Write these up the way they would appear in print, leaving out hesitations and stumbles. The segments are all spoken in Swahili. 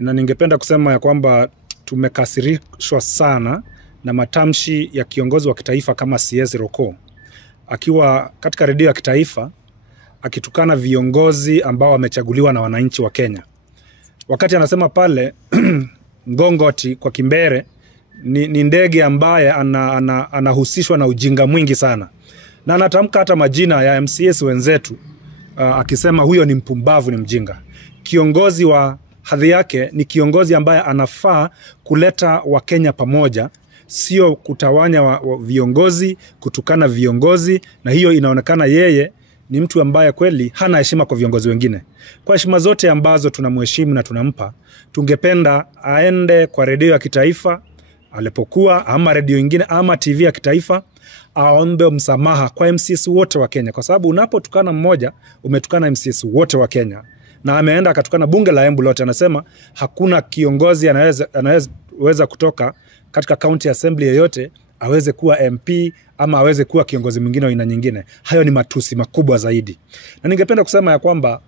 na ningependa kusema ya kwamba tumekasirishwa sana na matamshi ya kiongozi wa kitaifa kama CS Roko, akiwa katika redio ya kitaifa akitukana viongozi ambao wamechaguliwa na wananchi wa Kenya. Wakati anasema pale Ngongoti kwa Kimbere ni ndege ambaye anahusishwa na ujinga mwingi sana, na anatamka hata majina ya MCS wenzetu akisema huyo ni mpumbavu, ni mjinga. Kiongozi wa hadhi yake ni kiongozi ambaye anafaa kuleta Wakenya pamoja, sio kutawanya viongozi, kutukana viongozi, na hiyo inaonekana yeye ni mtu ambaye kweli hana heshima kwa viongozi wengine. Kwa heshima zote ambazo tunamheshimu na tunampa, tungependa aende kwa redio ya kitaifa alipokuwa, ama redio nyingine, ama TV ya kitaifa, aombe msamaha kwa MCS wote wa Kenya, kwa sababu unapotukana mmoja umetukana MCS wote wa Kenya. Na ameenda akatukana bunge la Embu lote. Anasema hakuna kiongozi anaweza kutoka katika county assembly yoyote aweze kuwa MP ama aweze kuwa kiongozi mwingine wa aina nyingine. Hayo ni matusi makubwa zaidi. Na ningependa kusema ya kwamba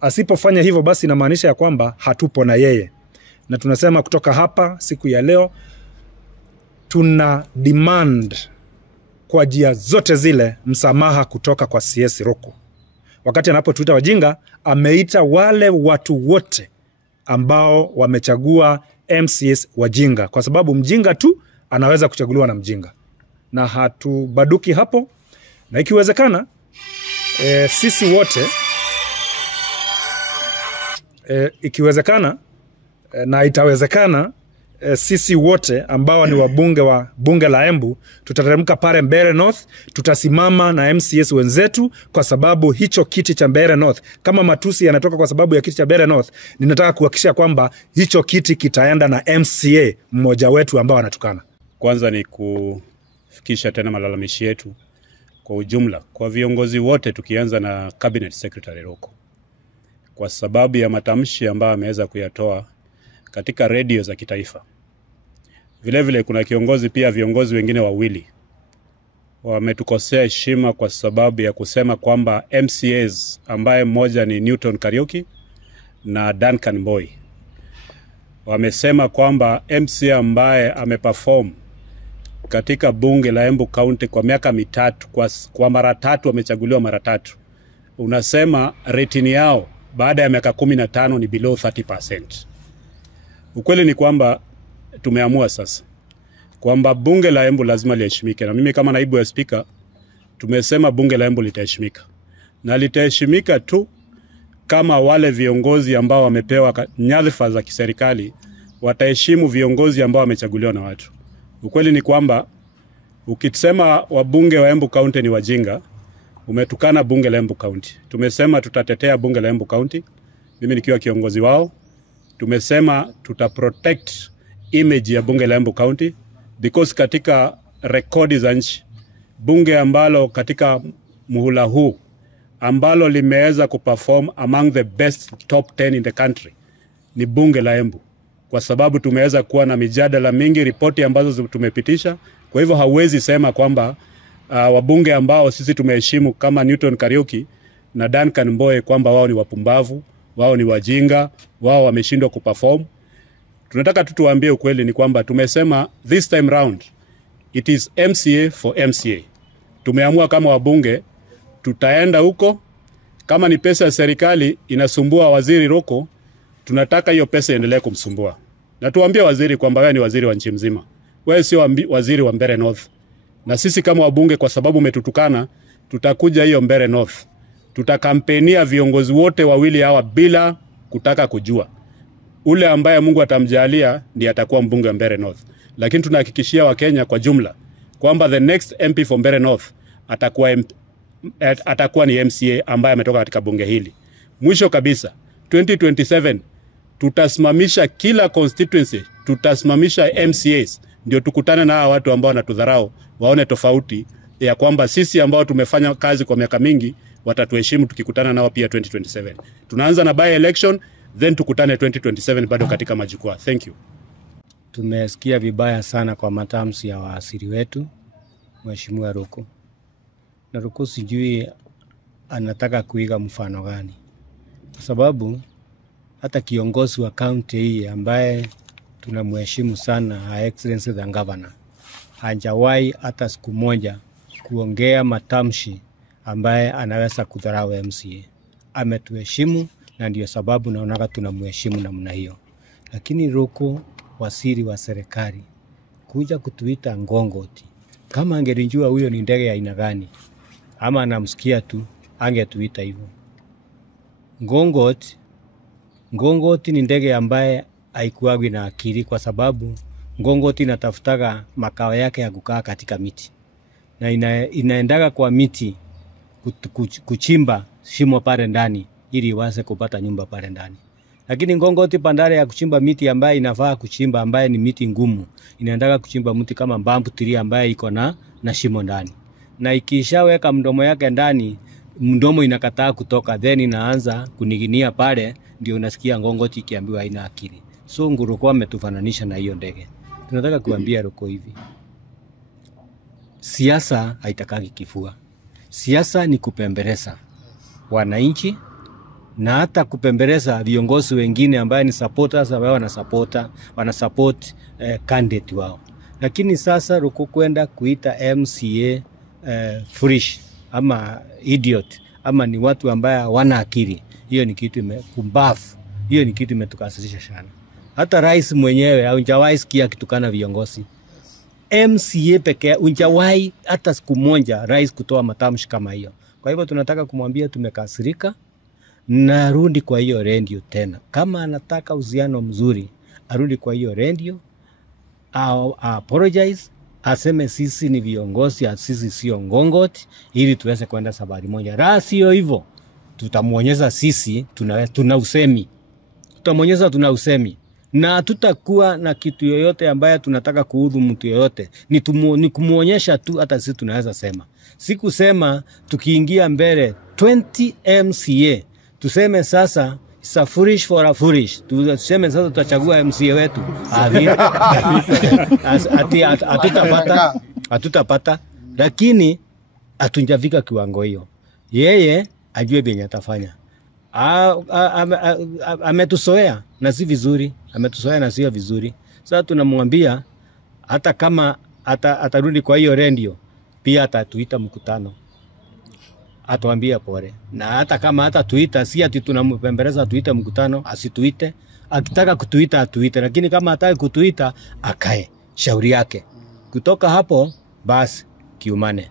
asipofanya hivyo basi inamaanisha ya kwamba hatupo na yeye. Na tunasema kutoka hapa siku ya leo tuna demand kwa njia zote zile msamaha kutoka kwa CS Roko. Wakati anapotuita wajinga, ameita wale watu wote ambao wamechagua MCS wajinga, kwa sababu mjinga tu anaweza kuchaguliwa na mjinga. Na hatubaduki hapo, na ikiwezekana sisi wote ikiwezekana na itawezekana sisi wote ambao ni wabunge wa bunge la Embu tutateremka pale Mbeere North, tutasimama na MCS wenzetu, kwa sababu hicho kiti cha Mbeere North, kama matusi yanatoka kwa sababu ya kiti cha Mbeere North, ninataka kuhakikisha kwamba hicho kiti kitaenda na MCA mmoja wetu ambao anatukana. Kwanza ni kufikisha tena malalamishi yetu kwa ujumla kwa viongozi wote, tukianza na Cabinet Secretary Roko, kwa sababu ya matamshi ambayo ameweza kuyatoa katika redio za kitaifa. Vile vile kuna viongozi wengine wawili wametukosea heshima kwa sababu ya kusema kwamba MCAs ambaye mmoja ni Newton Kariuki na Duncan Boy, wamesema kwamba MCA ambaye ameperform katika bunge la Embu County kwa miaka mitatu, kwa mara tatu wamechaguliwa mara tatu, unasema rating yao baada ya miaka 15 ni below 30%. Ukweli ni kwamba tumeamua sasa kwamba bunge la Embu lazima liheshimike, na mimi kama naibu wa speaker tumesema bunge la Embu litaheshimika, na litaheshimika tu kama wale viongozi ambao wamepewa nyadhifa za kiserikali wataheshimu viongozi ambao wamechaguliwa na watu. Ukweli ni kwamba ukisema wabunge wa Embu County ni wajinga, umetukana bunge la Embu County. Tumesema tutatetea bunge la Embu County, mimi nikiwa kiongozi wao. Tumesema tutaprotect image ya bunge la Embu County, because katika rekodi za nchi, bunge ambalo katika muhula huu ambalo limeweza kuperform among the best top 10 in the country ni bunge la Embu, kwa sababu tumeweza kuwa na mijadala mingi, ripoti ambazo tumepitisha. Kwa hivyo hauwezi sema kwamba wabunge ambao sisi tumeheshimu kama Newton Kariuki na Duncan Mbowe kwamba wao ni wapumbavu, wao ni wajinga, wao wameshindwa kuperform. Tunataka tuwaambie ukweli ni kwamba tumesema this time round it is MCA for MCA. Tumeamua kama wabunge tutaenda huko, kama ni pesa ya serikali inasumbua waziri Roko, tunataka hiyo pesa iendelee kumsumbua. Na tuambie waziri kwamba wewe ni waziri wa nchi mzima, wewe sio waziri wa Mbeere North. Na sisi kama wabunge, kwa sababu umetutukana, tutakuja hiyo Mbeere North, tutakampenia viongozi wote wawili hawa bila kutaka kujua. Ule ambaye Mungu atamjalia ndiye atakuwa mbunge wa Mbeere North. Lakini tunahakikishia Wakenya kwa jumla kwamba the next MP for Mbeere North atakuwa ni MCA ambaye ametoka katika bunge hili. Mwisho kabisa, 2027 tutasimamisha kila constituency, tutasimamisha MCAs, ndio tukutane na watu ambao wanatudharau, waone tofauti ya kwamba sisi ambao tumefanya kazi kwa miaka mingi watatuheshimu tukikutana nao pia 2027. Tunaanza na by election, then tukutane 2027 bado katika majukwaa. Thank you. Tumesikia vibaya sana kwa matamshi ya waziri wetu Mheshimiwa Roko. Na Roko sijui anataka kuiga mfano gani, kwa sababu hata kiongozi wa kaunti hii ambaye tunamheshimu sana, Her Excellency the Governor, hajawahi hata siku moja kuongea matamshi ambaye anaweza kudharau MCA. Ametuheshimu na ndio sababu naona tunamheshimu namna hiyo. Lakini Roko, waziri wa serikali, kuja kutuita ngongoti, kama angelijua huyo ni ndege ya aina gani ama anamsikia tu, angetuita hivyo. Ngongoti ni ndege ambaye haikuagi na akili, kwa sababu ngongoti inatafutaga makao yake ya kukaa katika miti na inaendaga kwa miti kuchimba shimo pale ndani ili iweze kupata nyumba pale ndani. Lakini ngongoti bandari ya kuchimba miti ambaye inafaa kuchimba, ambaye ni miti ngumu, inaendaga kuchimba mti kama bamboo tree ambaye iko na shimo ndani, na ikishaweka mdomo yake ndani, mdomo inakataa kutoka, then inaanza kuniginia pale, ndio unasikia ngongoti ikiambiwa haina akili. So Nguruko ametufananisha na hiyo ndege. Tunataka kuambia Roko hivi, siasa haitakagi kifua. Siasa ni kupembeleza wananchi na hata kupembeleza viongozi wengine ambaye ni supporters ambao wana support candidate wao. Lakini sasa Roko kwenda kuita MCA foolish ama idiot ama ni watu ambaye hawana akili, hiyo ni kitu kumbafu. Hiyo ni kitu imetukasirisha sana. Hata rais mwenyewe hajawahi sikia kitukana viongozi. MCA pekee hajawahi hata siku moja rais kutoa matamshi kama hiyo. Kwa hivyo tunataka kumwambia tumekasirika na arudi kwa hiyo radio tena. Kama anataka uhusiano mzuri, arudi kwa hiyo radio, apologize, aseme sisi ni viongozi, sisi sio ngongoti, ili tuweze kwenda safari moja. La sio hivyo, tutamuonyesha sisi tuna usemi. Tutamuonyesha tuna usemi. Na tutakuwa na kitu yoyote ambaye tunataka kuudhu mtu yoyote. Ni kumuonyesha tu hata sisi tunaweza sema. Sikusema tukiingia mbele 20 MCA. Tuseme sasa it's a foolish for a foolish. Tuseme sasa tutachagua MCA wetu. Hatutapata. Lakini hatunjafika kiwango hiyo. Yeye ajue benye atafanya. Ametusoea na si vizuri, ametusoea na sio vizuri. Sasa tunamwambia hata kama atarudi kwa hiyo radio, pia atatuita mkutano, atuambia pole. Na hata kama hatatuita, si ati tunampembeleza tuite mkutano, asituite. Akitaka kutuita atuite, lakini kama hataki kutuita akae, shauri yake. Kutoka hapo basi kiumane.